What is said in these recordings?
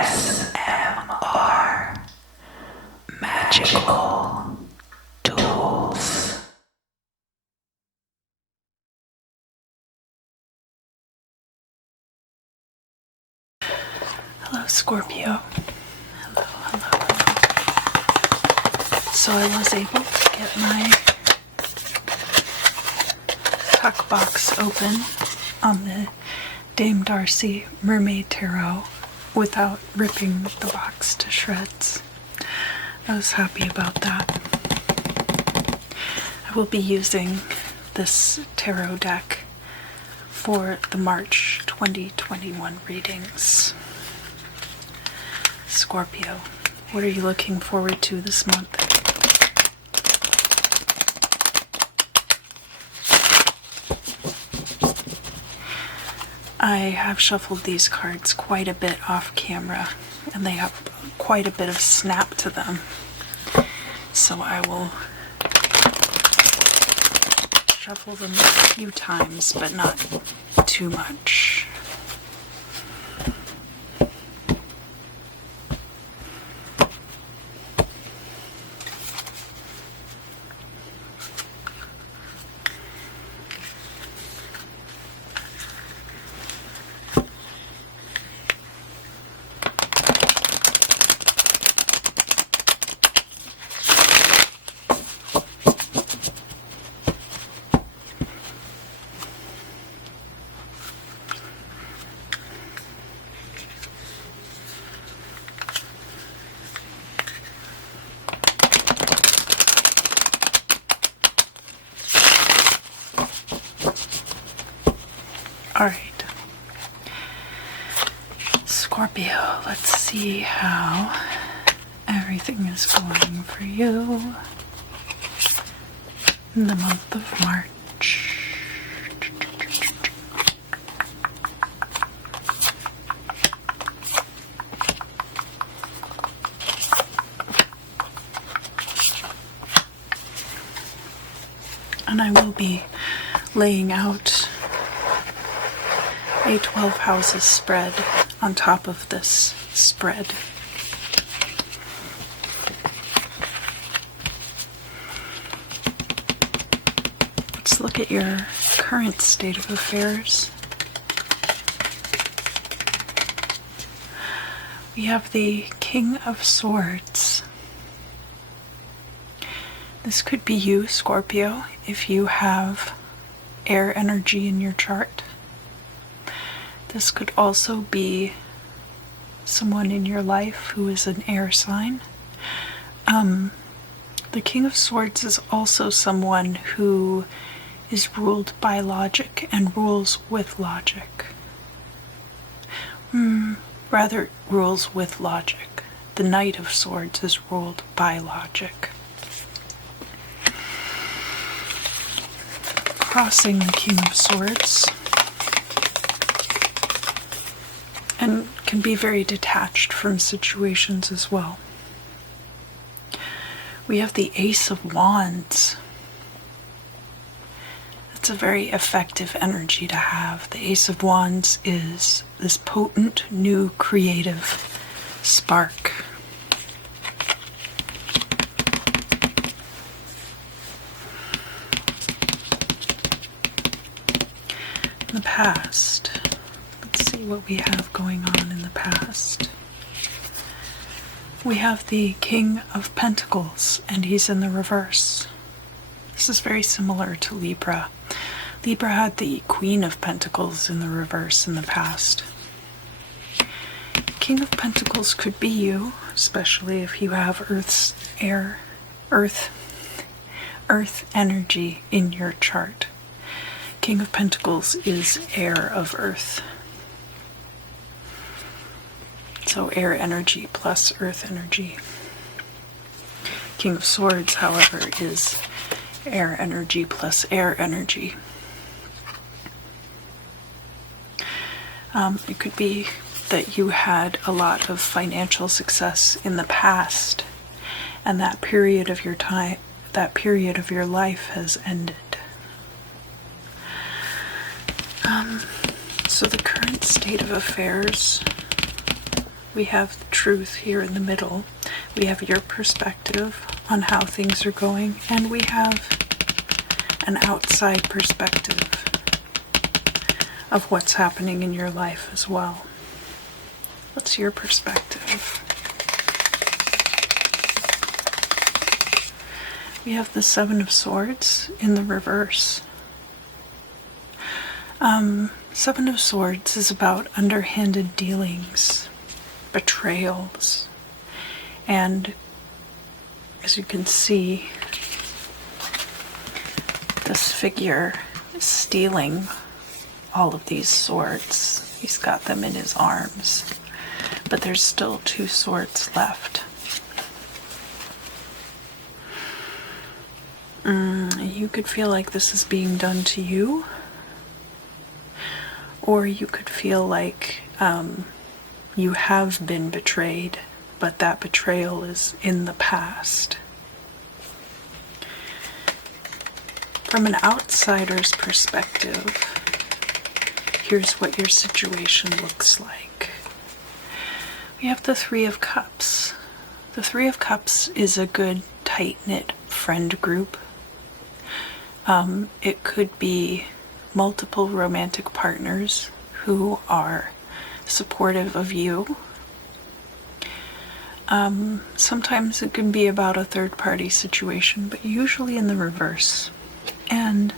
ASMR Magical Tools. Hello, Scorpio. Hello, hello, hello. So I was able to get my tuck box open on the Dame Darcy Mermaid Tarot without ripping the box to shreds. I was happy about that. I will be using this tarot deck for the March 2021 readings. Scorpio, what are you looking forward to this month? I have shuffled these cards quite a bit off camera, and they have quite a bit of snap to them. So I will shuffle them a few times, but not too much. Alright, Scorpio, let's see how everything is going for you in the month of March. And I will be laying out a 12 houses spread on top of this spread. Let's look at your current state of affairs. We have the King of Swords. This could be you, Scorpio, if you have air energy in your chart. This could also be someone in your life who is an air sign. The King of Swords is also someone who is ruled by logic and rules with logic. Rather, rules with logic. The Knight of Swords is ruled by logic. Crossing the King of Swords, and can be very detached from situations as well. We have the Ace of Wands. It's a very effective energy to have. The Ace of Wands is this potent, new, creative spark. In the past, let's see what we have going on in the past. We have the King of Pentacles, and he's in the reverse. This is very similar to Libra. Libra had the Queen of Pentacles in the reverse in the past. King of Pentacles could be you, especially if you have earth energy in your chart. King of Pentacles is air of earth. So air energy plus earth energy. King of Swords, however, is air energy plus air energy. It could be that you had a lot of financial success in the past, and that period of your time, that period of your life has ended. So the current state of affairs We have the truth here in the middle. We have your perspective on how things are going, and we have an outside perspective of what's happening in your life as well. What's your perspective? We have the Seven of Swords in the reverse. Seven of Swords is about underhanded dealings, betrayals, and as you can see, this figure is stealing all of these swords. He's got them in his arms, but there's still 2 swords left. You could feel like this is being done to you, or you could feel like you have been betrayed, but that betrayal is in the past. From an outsider's perspective, here's what your situation looks like. We have the Three of Cups. The Three of Cups is a good, tight-knit friend group. It could be multiple romantic partners who are supportive of you. Sometimes it can be about a third-party situation, but usually in the reverse. And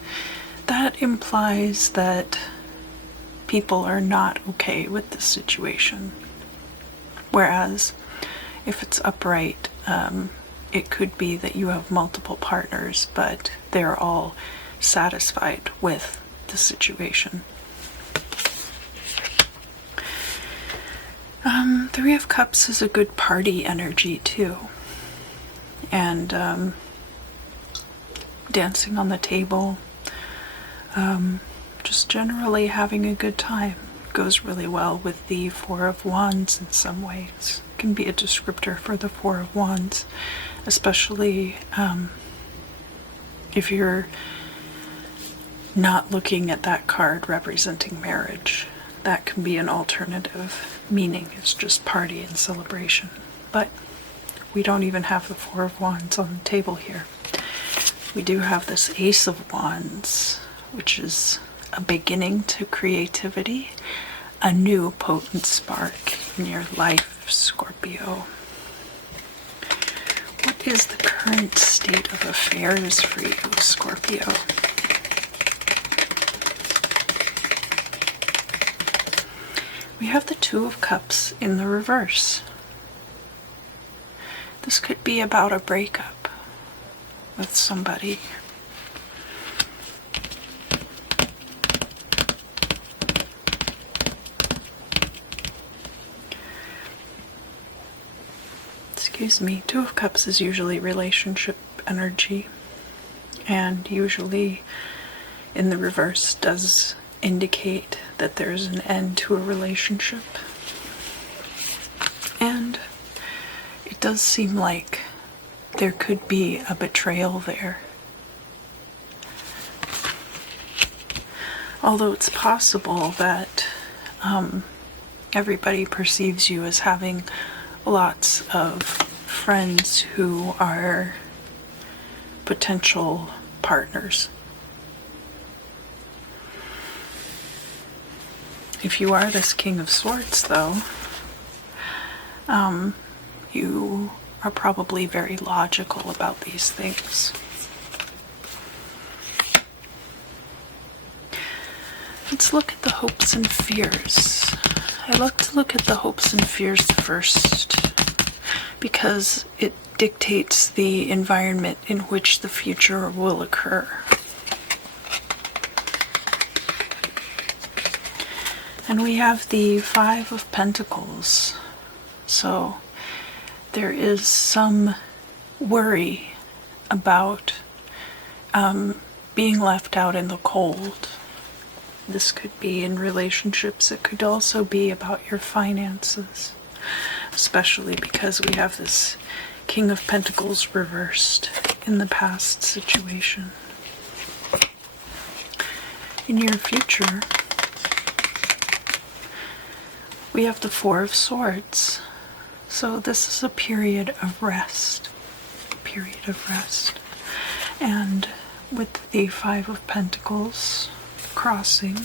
that implies that people are not okay with the situation. Whereas if it's upright, it could be that you have multiple partners, but they're all satisfied with the situation. Three of Cups is a good party energy too. And dancing on the table, just generally having a good time. Goes really well with the Four of Wands in some ways. Can be a descriptor for the Four of Wands, especially if you're not looking at that card representing marriage. That can be an alternative meaning. It's just party and celebration. But we don't even have the Four of Wands on the table here. We do have this Ace of Wands, which is a beginning to creativity, a new potent spark in your life, Scorpio. What is the current state of affairs for you, Scorpio? We have the Two of Cups in the reverse. This could be about a breakup with somebody. Excuse me. Two of Cups is usually relationship energy, and usually in the reverse does indicate that there's an end to a relationship. And it does seem like there could be a betrayal there. Although it's possible that everybody perceives you as having lots of friends who are potential partners. If you are this King of Swords, though, you are probably very logical about these things. Let's look at the hopes and fears. I like to look at the hopes and fears first because it dictates the environment in which the future will occur. And we have the Five of Pentacles. So there is some worry about being left out in the cold. This could be in relationships. It could also be about your finances, especially because we have this King of Pentacles reversed in the past situation. In your future, we have the Four of Swords. So this is a period of rest. And with the Five of Pentacles crossing,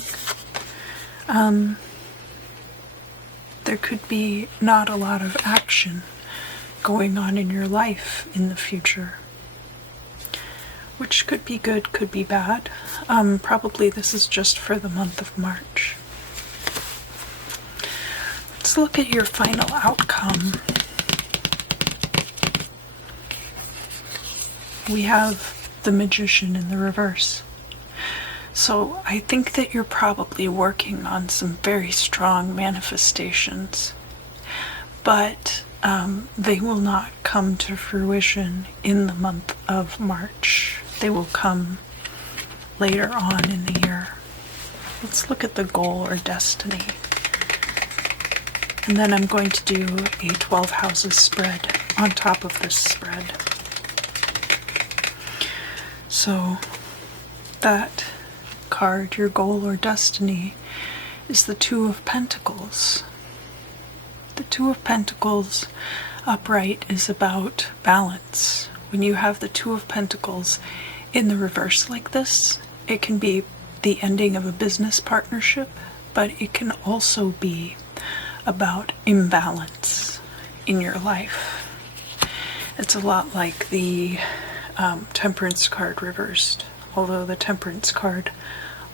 there could be not a lot of action going on in your life in the future, which could be good, could be bad. Probably this is just for the month of March. Let's look at your final outcome. We have the Magician in the reverse. So I think that you're probably working on some very strong manifestations, but they will not come to fruition in the month of March. They will come later on in the year. Let's look at the goal or destiny. And then I'm going to do a 12 houses spread on top of this spread. So that card, your goal or destiny, is the Two of Pentacles. The Two of Pentacles upright is about balance. When you have the Two of Pentacles in the reverse like this, it can be the ending of a business partnership, but it can also be about imbalance in your life. It's a lot like the Temperance card reversed, although the Temperance card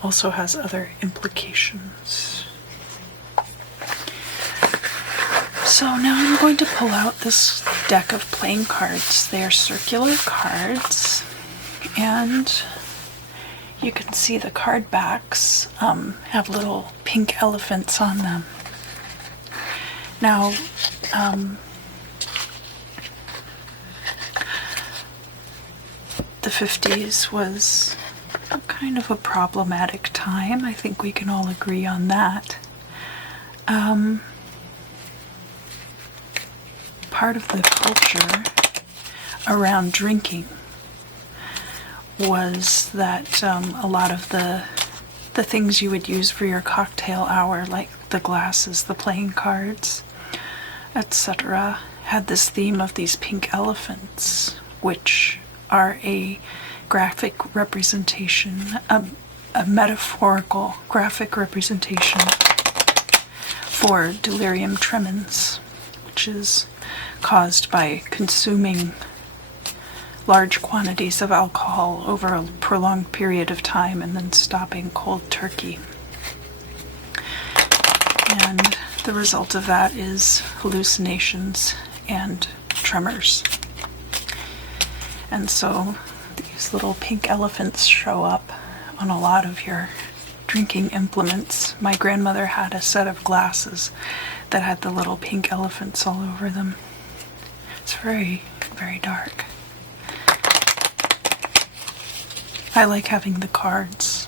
also has other implications. So now I'm going to pull out this deck of playing cards. They are circular cards, and you can see the card backs have little pink elephants on them. Now, the 50s was kind of a problematic time. I think we can all agree on that. Part of the culture around drinking was that a lot of the things you would use for your cocktail hour, like the glasses, the playing cards, etc., had this theme of these pink elephants, which are a graphic representation, a metaphorical graphic representation for delirium tremens, which is caused by consuming large quantities of alcohol over a prolonged period of time and then stopping cold turkey. And the result of that is hallucinations and tremors. And so these little pink elephants show up on a lot of your drinking implements. My grandmother had a set of glasses that had the little pink elephants all over them. It's very, very dark. I like having the cards.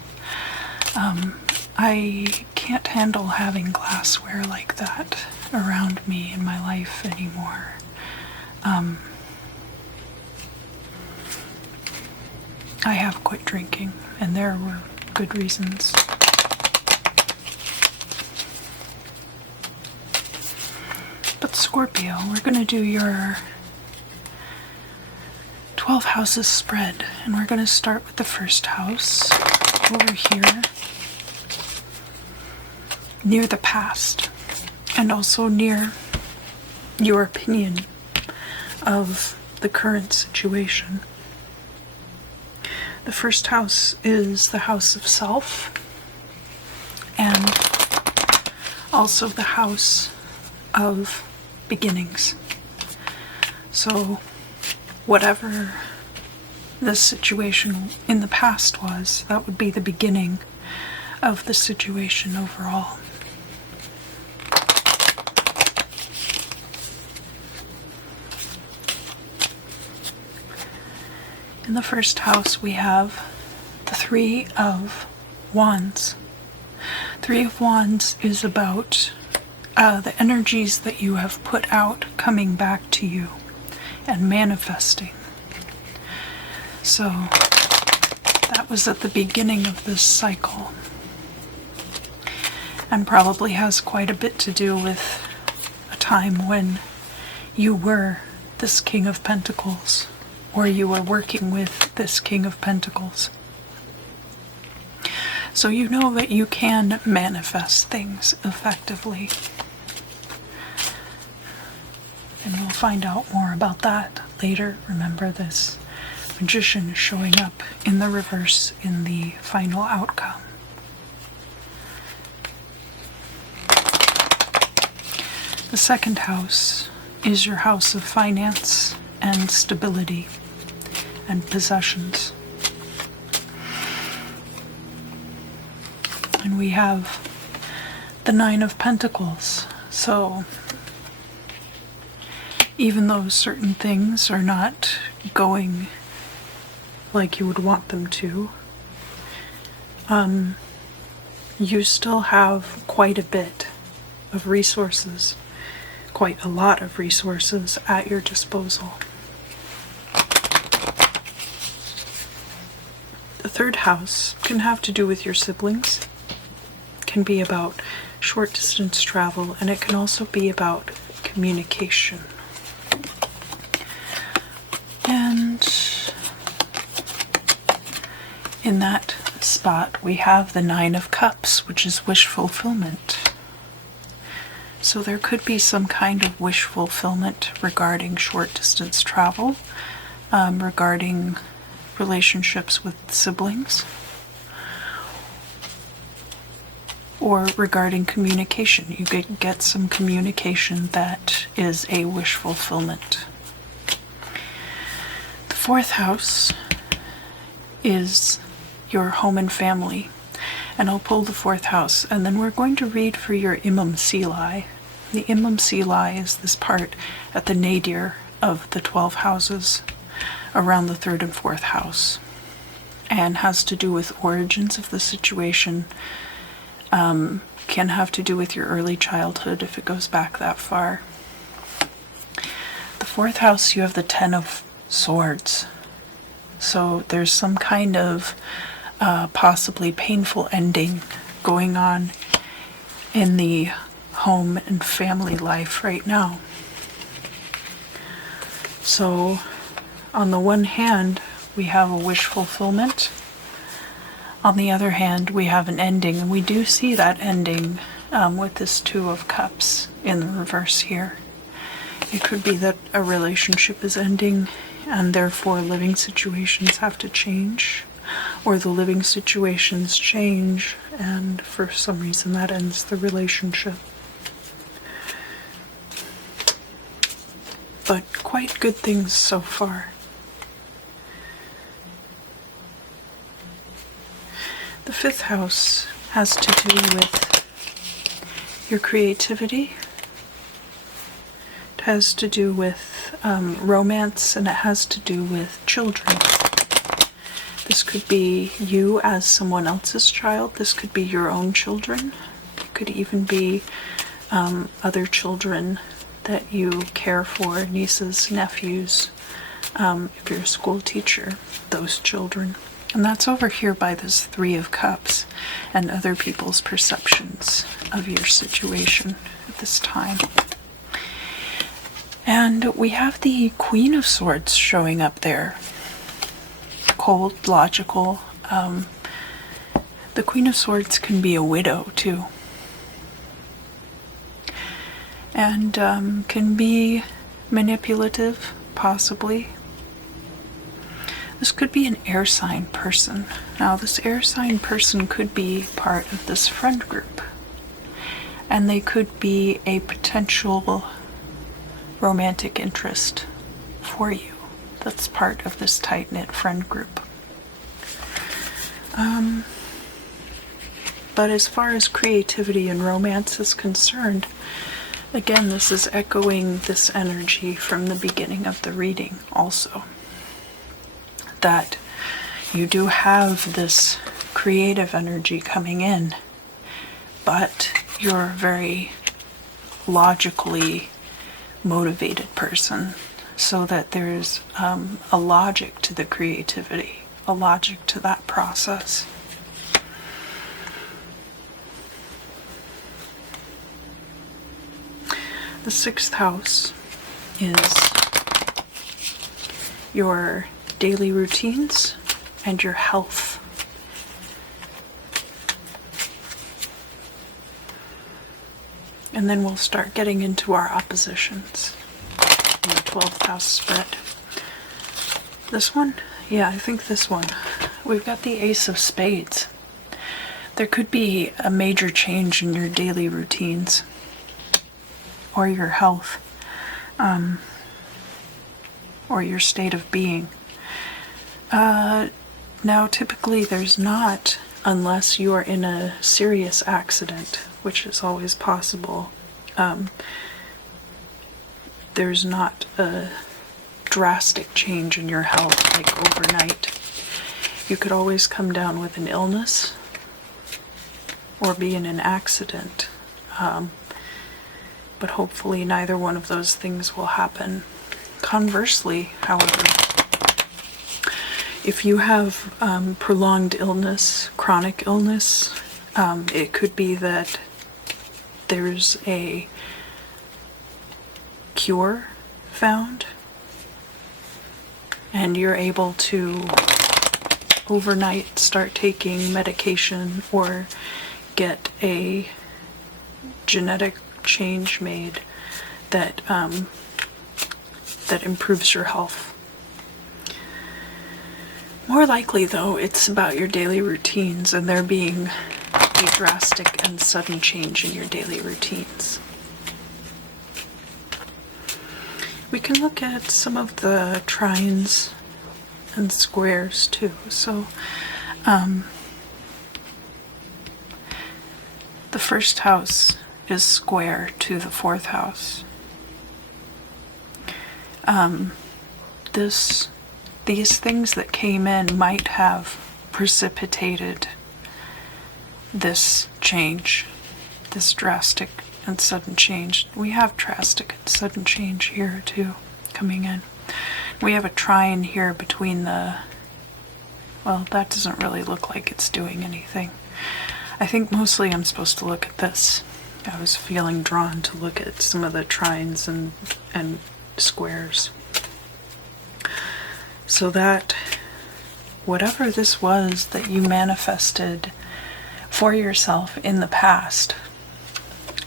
I can't handle having glassware like that around me in my life anymore. I have quit drinking, and there were good reasons. But Scorpio, we're going to do your 12 houses spread, and we're going to start with the first house over here near the past, and also near your opinion of the current situation. The first house is the house of self, and also the house of beginnings. So whatever the situation in the past was, that would be the beginning of the situation overall. In the first house, we have the Three of Wands. Three of Wands is about the energies that you have put out coming back to you and manifesting. So that was at the beginning of this cycle. and probably has quite a bit to do with a time when you were this King of Pentacles, or you were working with this King of Pentacles. So you know that you can manifest things effectively. And we'll find out more about that later. Remember, this Magician is showing up in the reverse in the final outcome. The second house is your house of finance and stability and possessions. And we have the Nine of Pentacles. So even though certain things are not going like you would want them to, you still have quite a bit of resources, quite a lot of resources at your disposal. The third house can have to do with your siblings, can be about short distance travel, and it can also be about communication. And in that spot we have the Nine of Cups, which is wish fulfillment. So there could be some kind of wish fulfillment regarding short distance travel, regarding relationships with siblings, or regarding communication. You could get some communication that is a wish fulfillment. The fourth house is your home and family. And I'll pull the fourth house, and then we're going to read for your Imam Silai. The Imam Silai is this part at the nadir of the 12 houses around the third and fourth house, and has to do with origins of the situation, can have to do with your early childhood if it goes back that far. The fourth house, you have the Ten of Swords. So there's some kind of possibly painful ending going on in the home and family life right now. So on the one hand, we have a wish fulfillment. On the other hand, we have an ending, and we do see that ending with this Two of Cups in the reverse here. It could be that a relationship is ending and therefore living situations have to change, or the living situations change and for some reason that ends the relationship. But quite good things so far. The fifth house has to do with your creativity. It has to do with romance, and it has to do with children. This could be you as someone else's child. This could be your own children. It could even be other children that you care for, nieces, nephews, if you're a school teacher, those children. And that's over here by this Three of Cups and other people's perceptions of your situation at this time. And we have the Queen of Swords showing up there. Cold, logical. The Queen of Swords can be a widow too. And can be manipulative, possibly. This could be an air sign person. Now, this air sign person could be part of this friend group. And they could be a potential romantic interest for you. That's part of this tight-knit friend group. But as far as creativity and romance is concerned, again, this is echoing this energy from the beginning of the reading also. That you do have this creative energy coming in, but you're a very logically motivated person, so that there's a logic to the creativity, a logic to that process. The 6th house is your daily routines and your health. And then we'll start getting into our oppositions in the 12th house spread. This one? Yeah, I think this one. We've got the Ace of Spades. There could be a major change in your daily routines or your health, or your state of being. Now, typically there's not, unless you are in a serious accident, which is always possible. There's not a drastic change in your health, like overnight. You could always come down with an illness or be in an accident, but hopefully neither one of those things will happen. Conversely, however, if you have prolonged illness, chronic illness, it could be that there's a cure found and you're able to overnight start taking medication or get a genetic change made that that improves your health. More likely, though, it's about your daily routines and there being a drastic and sudden change in your daily routines. We can look at some of the trines and squares too. So, the 1st house is square to the 4th house. These things that came in might have precipitated this change, this drastic and sudden change. We have drastic and sudden change here too, coming in. We have a trine here between the, well, that doesn't really look like it's doing anything. I think mostly I'm supposed to look at this. I was feeling drawn to look at some of the trines and squares. So that whatever this was that you manifested for yourself in the past,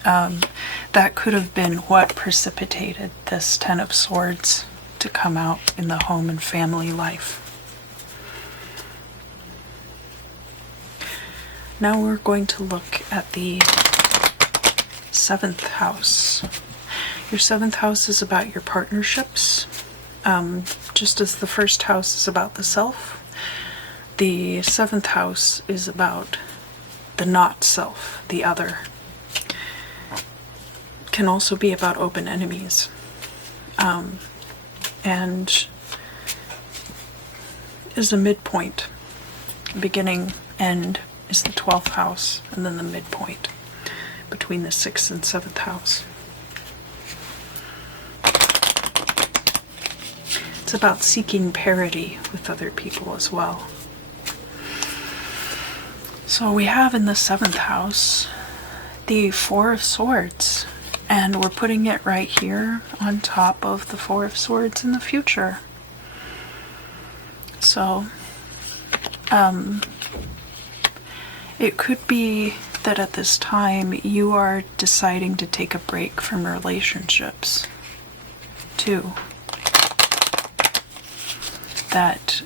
that could have been what precipitated this 10 of Swords to come out in the home and family life. Now we're going to look at the 7th house. Your 7th house is about your partnerships. Just as the 1st house is about the self, the 7th house is about the not self, the other. It can also be about open enemies. And is a midpoint. Beginning, end is the 12th house, and then the midpoint between the 6th and 7th house. It's about seeking parity with other people as well. So we have in the 7th house the 4 of Swords, and we're putting it right here on top of the 4 of Swords in the future. So it could be that at this time you are deciding to take a break from relationships too. That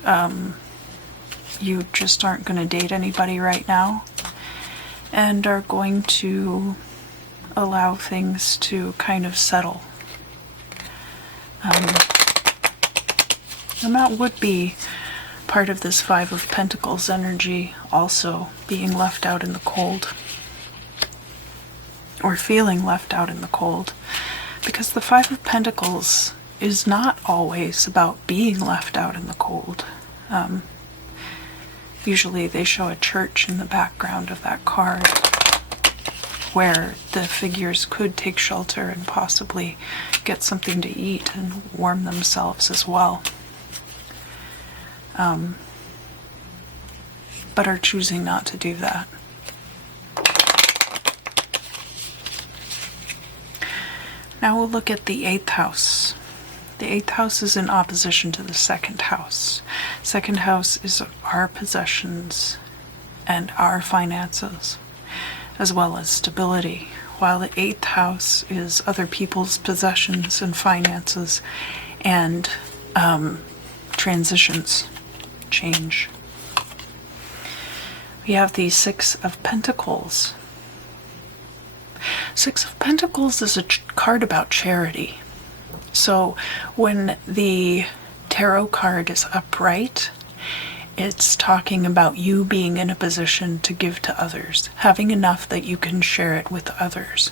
you just aren't going to date anybody right now and are going to allow things to kind of settle. And that would be part of this 5 of Pentacles energy, also being left out in the cold or feeling left out in the cold, because the 5 of Pentacles is not always about being left out in the cold. Usually they show a church in the background of that card where the figures could take shelter and possibly get something to eat and warm themselves as well. But are choosing not to do that. Now we'll look at the 8th house. The 8th house is in opposition to the 2nd house. 2nd house is our possessions and our finances, as well as stability, while the 8th house is other people's possessions and finances and transitions, change. We have the 6 of Pentacles. 6 of Pentacles is a card about charity. So when the tarot card is upright, it's talking about you being in a position to give to others, having enough that you can share it with others.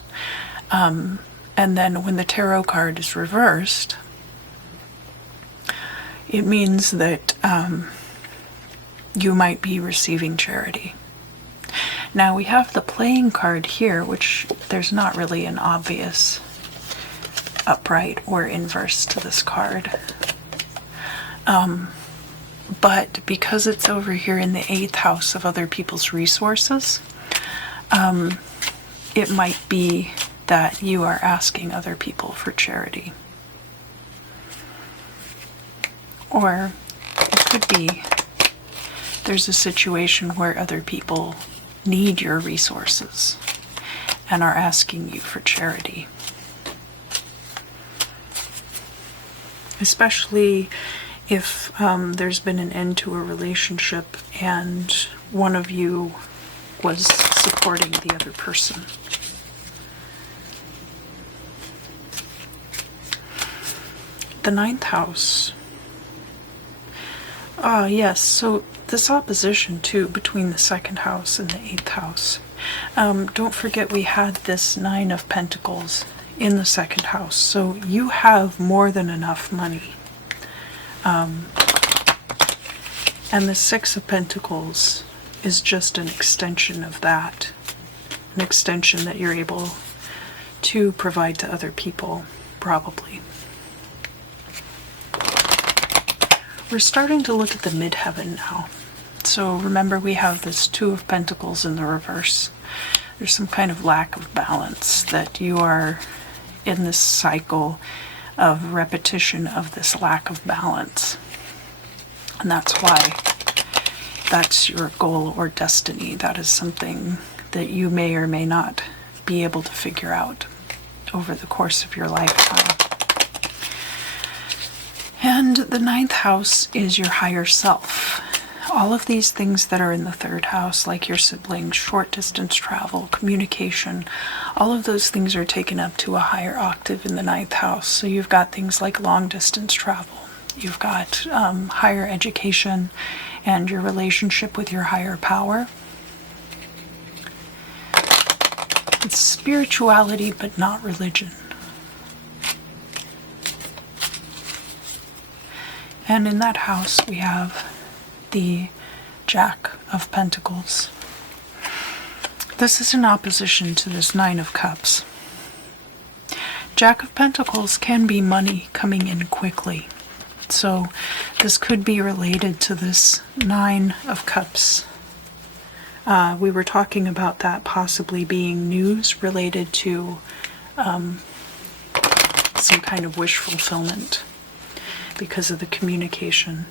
And then when the tarot card is reversed, it means that you might be receiving charity. Now we have the playing card here, which there's not really an obvious upright or inverse to this card. But because it's over here in the 8th house of other people's resources, it might be that you are asking other people for charity. Or it could be there's a situation where other people need your resources and are asking you for charity. Especially if there's been an end to a relationship and one of you was supporting the other person. The 9th house. Yes, so this opposition too between the 2nd house and the 8th house. Don't forget we had this 9 of Pentacles in the 2nd house, so you have more than enough money. And the 6 of Pentacles is just an extension of that, an extension that you're able to provide to other people, probably. We're starting to look at the midheaven now. So remember we have this 2 of Pentacles in the reverse. There's some kind of lack of balance, that you are in this cycle of repetition of this lack of balance. And that's why that's your goal or destiny. That is something that you may or may not be able to figure out over the course of your lifetime. And the 9th house is your higher self. All of these things that are in the 3rd house, like your siblings, short distance travel, communication, all of those things are taken up to a higher octave in the 9th house. So you've got things like long distance travel. You've got higher education and your relationship with your higher power. It's spirituality, but not religion. And in that house we have the Jack of Pentacles. This is in opposition to this 9 of Cups. Jack of Pentacles can be money coming in quickly. So this could be related to this 9 of Cups. We were talking about that possibly being news related to some kind of wish fulfillment because of the communication.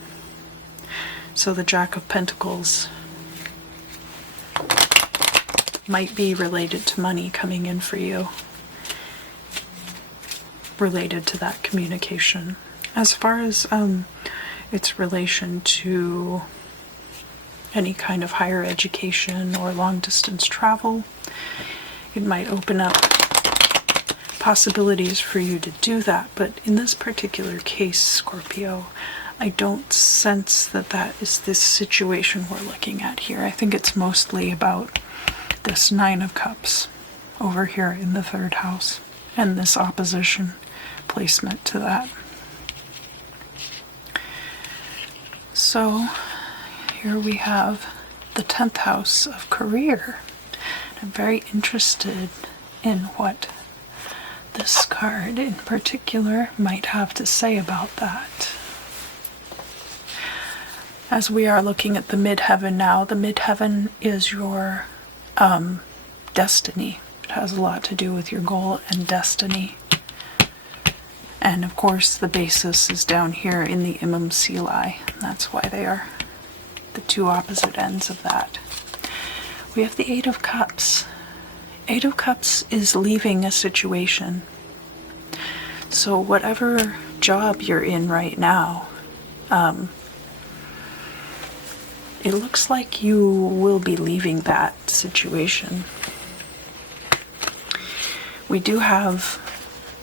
So the Jack of Pentacles might be related to money coming in for you, related to that communication. As far as its relation to any kind of higher education or long distance travel, it might open up possibilities for you to do that. But in this particular case, Scorpio, I don't sense that that is this situation we're looking at here. I think it's mostly about this 9 of Cups over here in the 3rd house and this opposition placement to that. So here we have the 10th house of career. I'm very interested in what this card in particular might have to say about that. As we are looking at the midheaven now, the midheaven is your destiny. It has a lot to do with your goal and destiny. And of course the basis is down here in the Imam Sili. That's why they are the two opposite ends of that. We have the Eight of Cups. Eight of Cups is leaving a situation. So whatever job you're in right now, it looks like you will be leaving that situation. We do have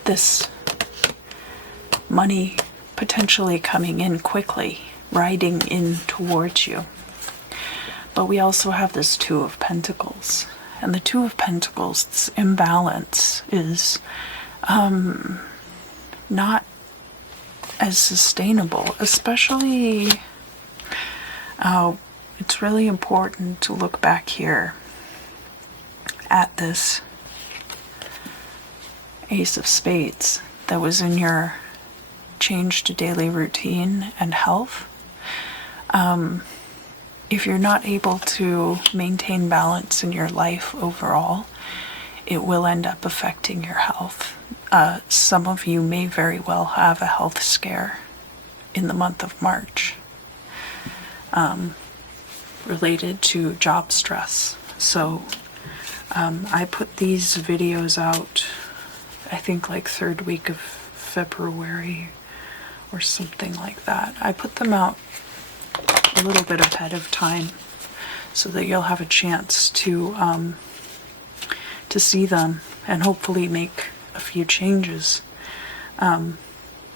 this money potentially coming in quickly, riding in towards you. But we also have this Two of Pentacles. And the Two of Pentacles, this imbalance, is not as sustainable, especially it's really important to look back here at this Ace of Spades that was in your change to daily routine and health. If you're not able to maintain balance in your life overall, it will end up affecting your health. Some of you may very well have a health scare in the month of March related to job stress. So I put these videos out, I think like third week of February or something like that. I put them out a little bit ahead of time so that you'll have a chance to see them and hopefully make a few changes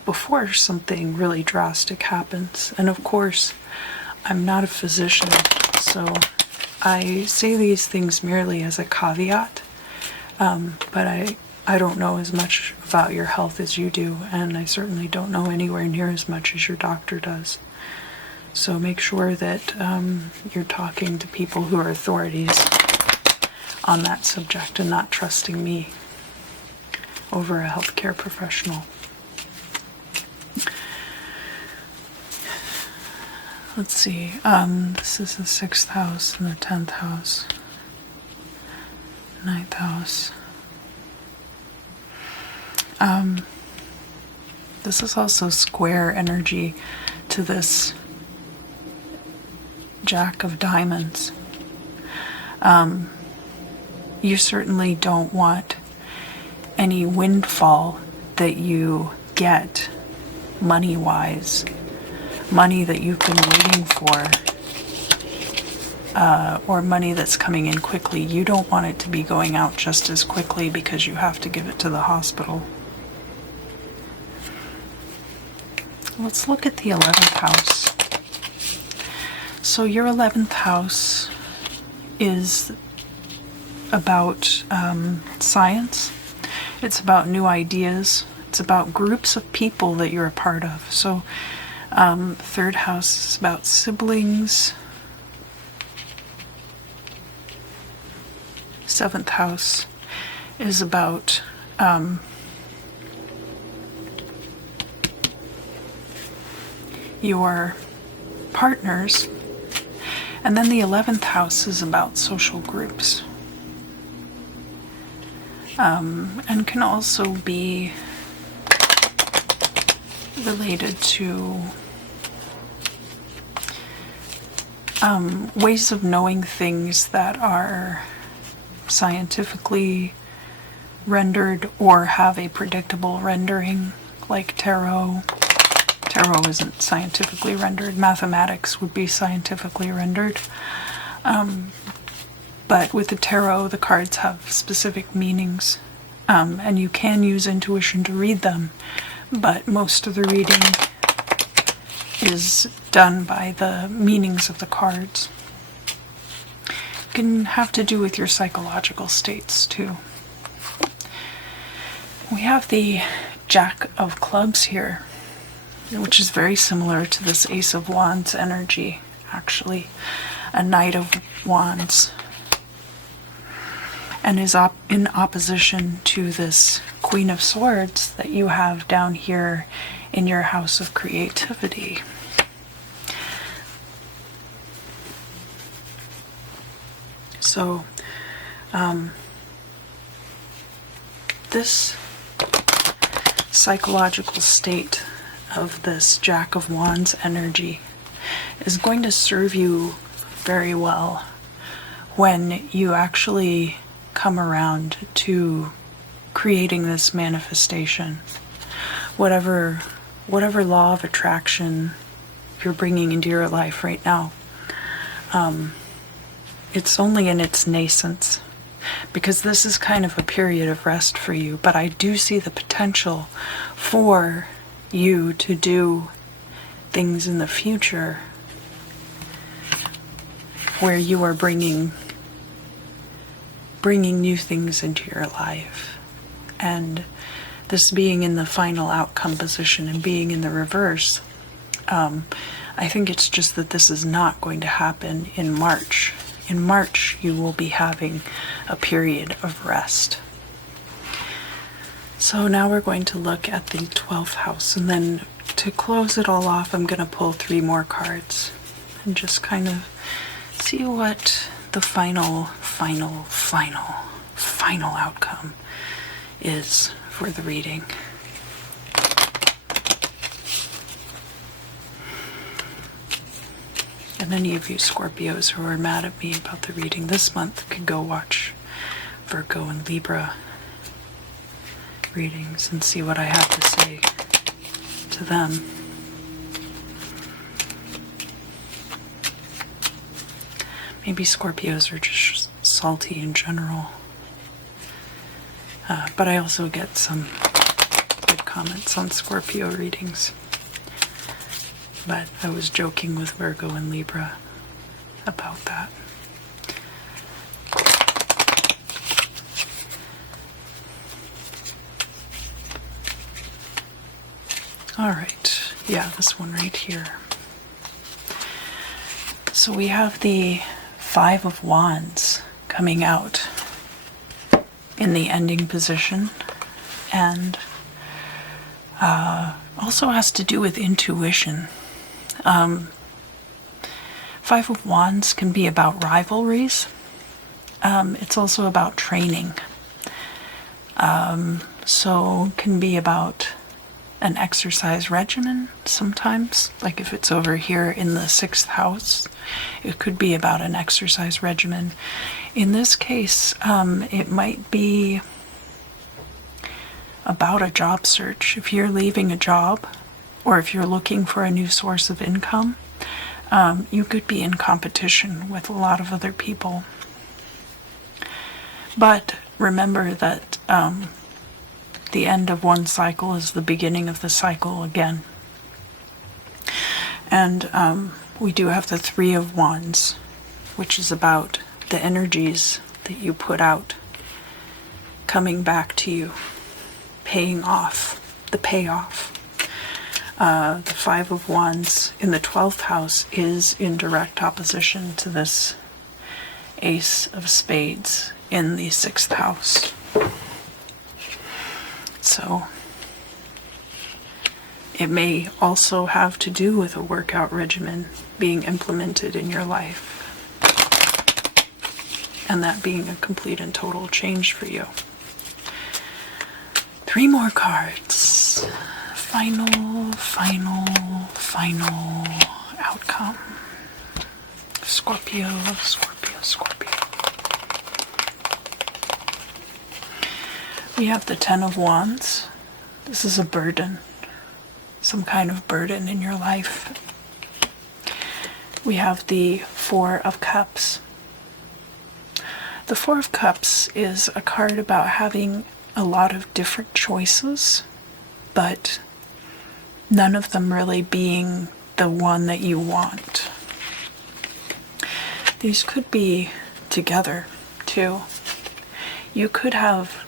before something really drastic happens. And of course, I'm not a physician, so I say these things merely as a caveat, but I don't know as much about your health as you do, and I certainly don't know anywhere near as much as your doctor does. So make sure that you're talking to people who are authorities on that subject and not trusting me over a healthcare professional. Let's see, this is the 6th house and the 10th house, 9th house. This is also square energy to this Jack of Diamonds. You certainly don't want any windfall that you get money-wise, money that you've been waiting for, or money that's coming in quickly. You don't want it to be going out just as quickly because you have to give it to the hospital. Let's look at the 11th house. So your 11th house is about science. It's about new ideas. It's about groups of people that you're a part of. So 3rd house is about siblings. 7th house is about your partners. And then the 11th house is about social groups. And can also be related to ways of knowing things that are scientifically rendered or have a predictable rendering, like tarot. Tarot isn't scientifically rendered. Mathematics would be scientifically rendered. But with the tarot, the cards have specific meanings, and you can use intuition to read them, but most of the reading is done by the meanings of the cards. It can have to do with your psychological states, too. We have the Jack of Clubs here, which is very similar to this Ace of Wands energy, actually. A Knight of Wands. And is in opposition to this Queen of Swords that you have down here in your house of creativity. So, psychological state of this Jack of Wands energy is going to serve you very well when you actually come around to creating this manifestation. Whatever law of attraction you're bringing into your life right now, it's only in its nascence, because this is kind of a period of rest for you, but I do see the potential for you to do things in the future where you are bringing new things into your life. And this being in the final outcome position and being in the reverse, I think it's just that this is not going to happen in March. In March, you will be having a period of rest. So now we're going to look at the 12th house, and then to close it all off, I'm going to pull 3 more cards and just kind of see what the final outcome is for the reading. And any of you Scorpios who are mad at me about the reading this month could go watch Virgo and Libra readings and see what I have to say to them. Maybe Scorpios are just salty in general. But I also get some good comments on Scorpio readings. But I was joking with Virgo and Libra about that. All right, yeah, this one right here. So we have the 5 of Wands coming out in the ending position, and also has to do with intuition. 5 of Wands can be about rivalries. It's also about training. So can be about an exercise regimen sometimes. Like if it's over here in the 6th house, it could be about an exercise regimen. In this case, it might be about a job search. If you're leaving a job, or if you're looking for a new source of income, you could be in competition with a lot of other people. But remember that the end of one cycle is the beginning of the cycle again. And we do have the 3 of Wands, which is about the energies that you put out coming back to you, paying off, the payoff. The 5 of Wands in the 12th house is in direct opposition to this Ace of Spades in the 6th house. So it may also have to do with a workout regimen being implemented in your life, and that being a complete and total change for you. 3 more cards. Final outcome. Scorpio. We have the 10 of Wands. This is a burden. Some kind of burden in your life. We have the 4 of Cups. The 4 of Cups is a card about having a lot of different choices, but none of them really being the one that you want. These could be together, too. You could have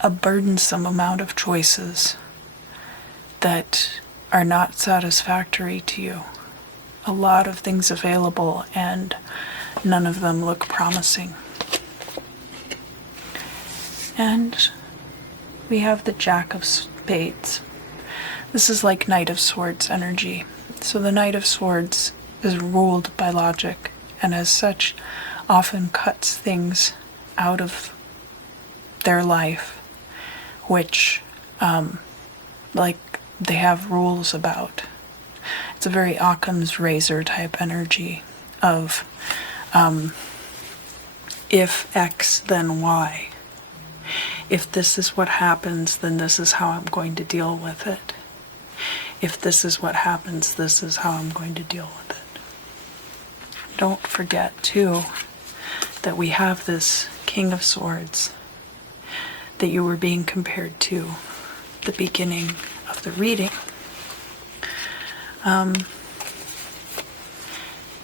a burdensome amount of choices that are not satisfactory to you. A lot of things available and none of them look promising. And we have the Jack of Spades. This is like Knight of Swords energy. So the Knight of Swords is ruled by logic, and as such often cuts things out of their life which like they have rules about. It's a very Occam's razor type energy of if X, then Y. If this is what happens, then this is how I'm going to deal with it. If this is what happens, this is how I'm going to deal with it. Don't forget, too, that we have this King of Swords that you were being compared to the beginning of the reading.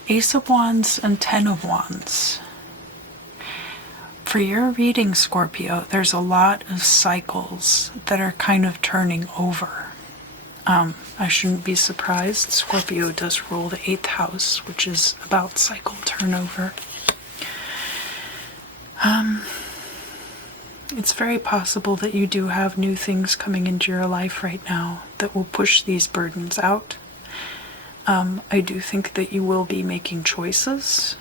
Ace of Wands and Ten of Wands. For your reading, Scorpio, there's a lot of cycles that are kind of turning over. I shouldn't be surprised. Scorpio does rule the 8th house, which is about cycle turnover. It's very possible that you do have new things coming into your life right now that will push these burdens out. I do think that you will be making choices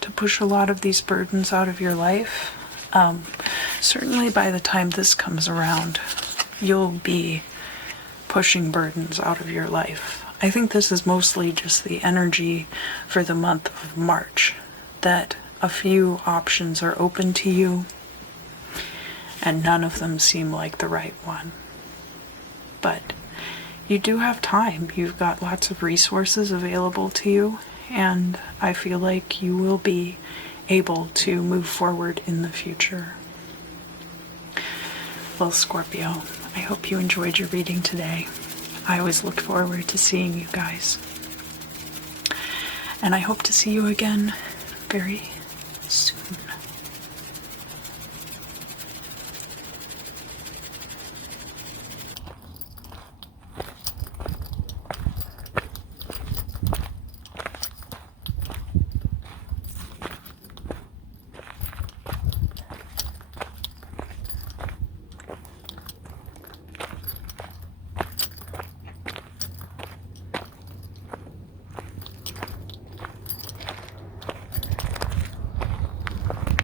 to push a lot of these burdens out of your life. Certainly by the time this comes around, you'll be pushing burdens out of your life. I think this is mostly just the energy for the month of March, that a few options are open to you, and none of them seem like the right one. But you do have time. You've got lots of resources available to you, and I feel like you will be able to move forward in the future. Well, Scorpio, I hope you enjoyed your reading today. I always look forward to seeing you guys. And I hope to see you again very soon.